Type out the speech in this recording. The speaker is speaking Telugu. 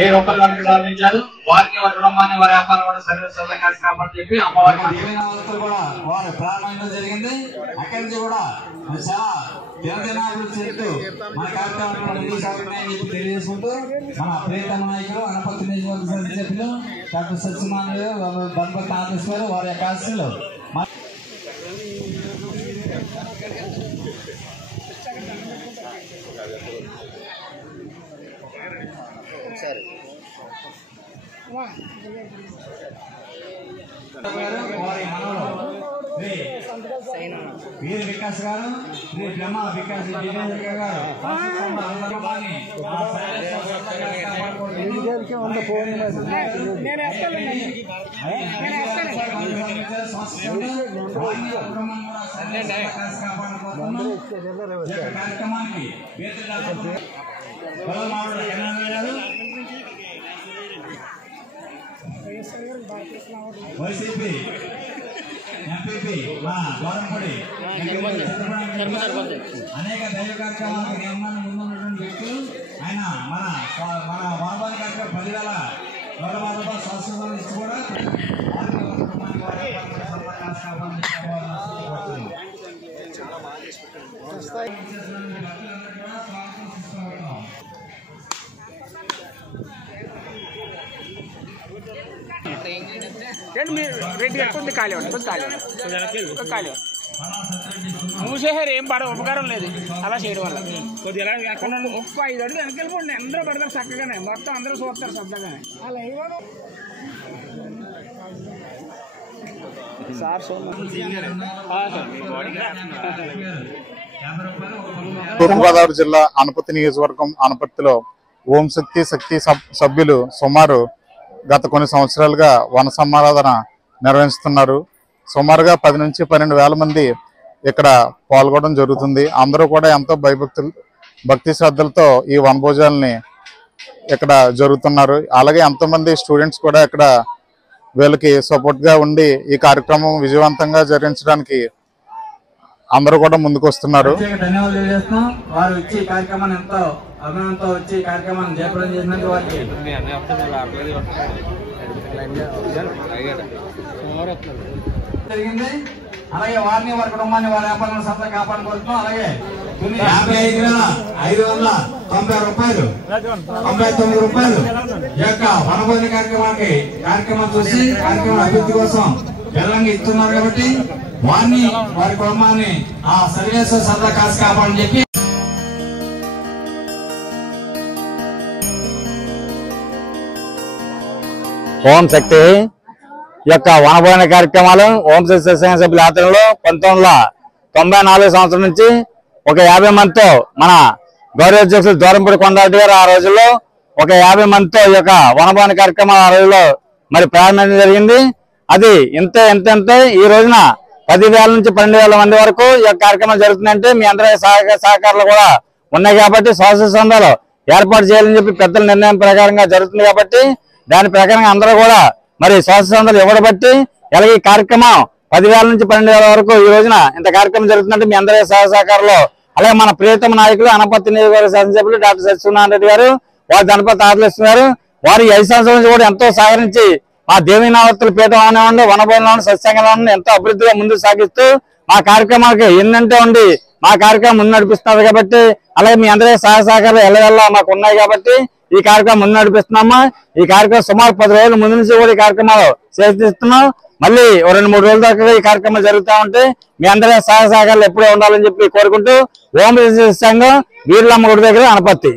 ఏ రూపాయలు సాధించారు వారికి వారి కుటుంబాన్ని వారి వ్యాపారం కూడా సర్వీస్ కాపాడు చెప్పి అమ్మవారికి కూడా వారి ప్రారంభం జరిగింది. అక్కడి నుంచి కూడా చాలా దినదినాభివృద్ధి చేస్తూ మన కార్యక్రమాన్ని తెలియజేసుకుంటూ మన ప్రియతమ నాయకులు అనపర్తి నియోజకవర్గ సభ్యులు డాక్టర్ సత్యనారాయణ బంపతి ఆదేశ్వరు వారి యొక్క ఆశలు వీర వికాస్ గారు శ్రీ బ్రహ్మ వికాస్ గారు కార్యక్రమానికి వైసీపీ ఎంపీపీ మా గౌరవపడి అనేక దైవ కార్యక్రమాలకు నియమాన్ని ముందున్నటువంటి వ్యక్తులు ఆయన మన వారవారి కార్యక్రమం 10,000 రూపాయల సంవత్సరాలు ఇచ్చి కూడా కొద్ది ఖాళీ ఖాళీ మూసేసారు. ఏం పడ ఉపకారం లేదు అలా చేయడం వల్ల. కొద్దిగా ఒక్క 5 అడుగులు వెనకెళ్ళిపోండి. అందరూ పడతారు చక్కగానే, మొత్తం అందరూ చూస్తారు శ్రద్ధగానే. తూర్పుగోదావరి జిల్లా అనపర్తి నియోజకవర్గం అనపర్తిలో ఓం శక్తి సభ్యులు సుమారు గత కొన్ని సంవత్సరాలుగా వన సమారాధన నిర్వహిస్తున్నారు. సుమారుగా 10 నుంచి 12 వేల మంది ఇక్కడ పాల్గొనడం జరుగుతుంది. అందరూ కూడా ఎంతో భక్తి శ్రద్ధలతో ఈ వనభోజనాల్ని ఇక్కడ జరుగుతున్నారు. అలాగే ఎంతోమంది స్టూడెంట్స్ కూడా ఇక్కడ వీళ్ళకి సపోర్ట్ గా ఉండి ఈ కార్యక్రమం విజయవంతంగా జరిగించడానికి అందరూ కూడా ముందుకు వస్తున్నారు. ధన్యవాదాలు తెలియజేస్తున్నాం. వారు వచ్చి కార్యక్రమాన్ని ఎంతో అభిమానంతో వచ్చి కార్యక్రమాన్ని జయప్రదం చేసినందుకు వారికి జరిగింది. అలాగే వారిని వారి కుటుంబాన్ని వారి వ్యాపారాలను సరదా కాపాడుకోవడం. అలాగే 55,590 రూపాయలు 99 రూపాయలు ఈ యొక్క వనభోజన కార్యక్రమం చూసి కార్యక్రమం అభివృద్ధి కోసం వెళ్ళంగా ఇస్తున్నారు. కాబట్టి వారిని వారి కుటుంబాన్ని ఆ సర్వేశ్వర సరదా కాసి కాపాడని చెప్పి ఓం శక్తి యొక్క వనభోజన కార్యక్రమాలు ఓం శక్తి సభ్యుల ఆధ్వర్యంలో 1994 సంవత్సరం నుంచి ఒక 50 మందితో మన గౌరవ అధ్యక్షులు దూరంపూడి కొండారెడ్డి గారు ఆ రోజుల్లో ఒక 50 మందితో ఈ యొక్క వనభోజన కార్యక్రమాలు ఆ రోజుల్లో మరి ప్రారంభించడం జరిగింది. అది ఇంతే ఈ రోజున 10,000 నుంచి 12,000 మంది వరకు ఈ యొక్క కార్యక్రమం జరుగుతుందంటే మీ అందరి సహకారాలు కూడా ఉన్నాయి కాబట్టి స్వచ్ఛంద సంఘాలు ఏర్పాటు చేయాలని చెప్పి పెద్దల నిర్ణయం ప్రకారంగా జరుగుతుంది కాబట్టి దాని ప్రకారంగా అందరూ కూడా మరి స్వచ్ఛంద సంఘాలు ఇవ్వబట్టి అలాగే ఈ కార్యక్రమం 10,000 నుంచి 12,000 వరకు ఈ రోజున ఇంత కార్యక్రమం జరుగుతుందంటే మీ అందరి సహకారాలు అలాగే మన ప్రియతమ నాయకులు అనపర్తి నియోజకవర్గ శాసనసభ్యులు డాక్టర్ సత్యనారాయణ రెడ్డి గారు వారు దానిపై ఆదరిస్తున్నారు. వారు 5 సంవత్సరాల నుంచి కూడా ఎంతో సహకరించి మా దేవీనావర్తుల పీఠం అవనివ్వండి వనభవనంలో సత్సంగంలో ఎంతో అభివృద్ధిగా ముందుకు సాగిస్తూ మా కార్యక్రమానికి ఎన్నంటే ఉండి మా కార్యక్రమం ముందు నడిపిస్తున్నారు కాబట్టి అలాగే మీ అందరి సహకారాలు ఎల్లవెల్లా మాకు ఉన్నాయి కాబట్టి ఈ కార్యక్రమం ముందు నడిపిస్తున్నామా. ఈ కార్యక్రమం సుమారు 10 రోజుల ముందు నుంచి కూడా ఈ కార్యక్రమాలు చేస్తున్నాం. మళ్ళీ 2-3 రోజుల దాకా ఈ కార్యక్రమాలు జరుగుతూ ఉంటే మీ అందరి సహకారాలు ఎప్పుడూ ఉండాలని చెప్పి కోరుకుంటూ ఓం సంఘం వీరులమ్మ గుడి దగ్గర అనపర్తి.